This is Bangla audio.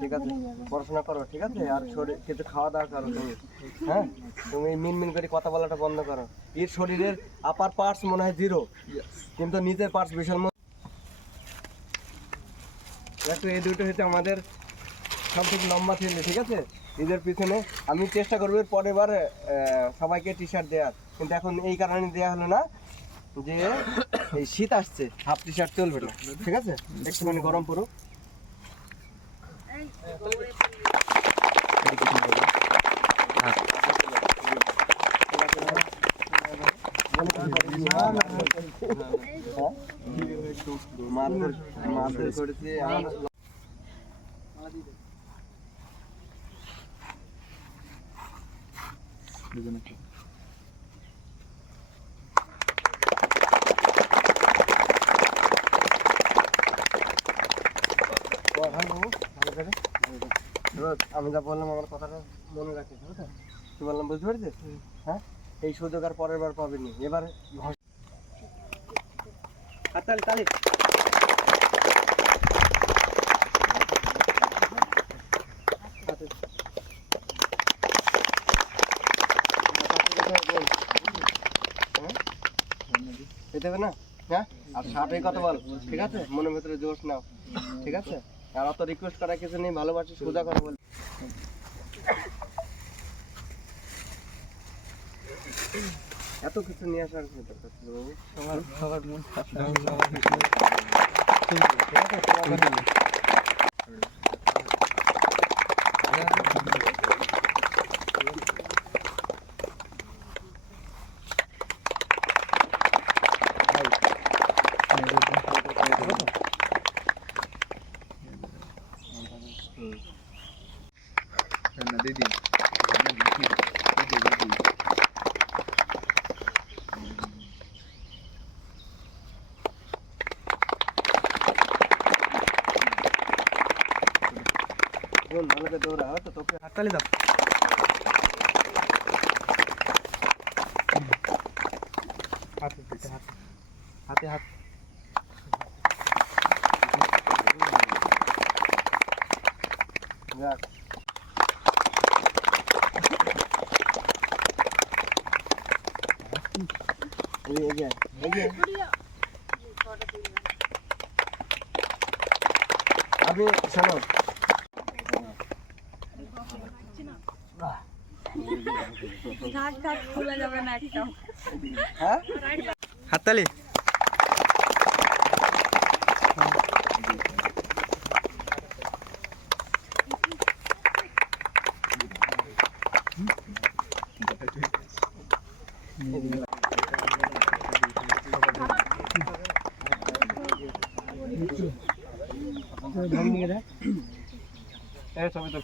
ঠিক আছে, পড়াশোনা করো, ঠিক আছে? আর শরীর, কিছু খাওয়া দাওয়া করো তুমি। হ্যাঁ? তুমি মিন মিন করে কথা বলাটা বন্ধ করো। এর শরীরের আপার পার্টস মনে হয় জিরো কিন্তু নিজের পার্টস বিশাল। দেখো এই দুটো হচ্ছে আমাদের সব থেকে লম্বা ছেলে, ঠিক আছে? এদের পিছনে আমি চেষ্টা করব পরের বার সবাইকে টি শার্ট দেওয়ার কিন্তু এখন এই কারণে দেওয়া হলো না যে এই শীত আসছে, হাফ টি শার্ট চলবে না, ঠিক আছে? একটুখানি গরম পড়ুক। মারধর মারধর করেছে রোজ, আমি যা বললাম আমার কথাটা মনে রাখিস বুঝলে কি বললাম বুঝতে পেরেছিস? হ্যাঁ? এই সুযোগ আর পরের বার পাবেনি এবার ঘর- হাততালি যেতে হবে না? হ্যাঁ? আর সাপে কথা বল ঠিক আছে? মনের ভেতরে জোশ নাও ঠিক আছে? আর অত রিকোয়েস্ট করা কিছু নেই ভালোবাসি সোজা কথা বল। এত কিছু নিয়ে আসার কি দরকার ছিল বাবু? মন ঠিক আছে দৌড়া হয়তো তোকে হাততালি দাও হাতে হাতে হাতে হাত যাক। আমি শোনো হ্যাঁ? হাততালি? ছবি তো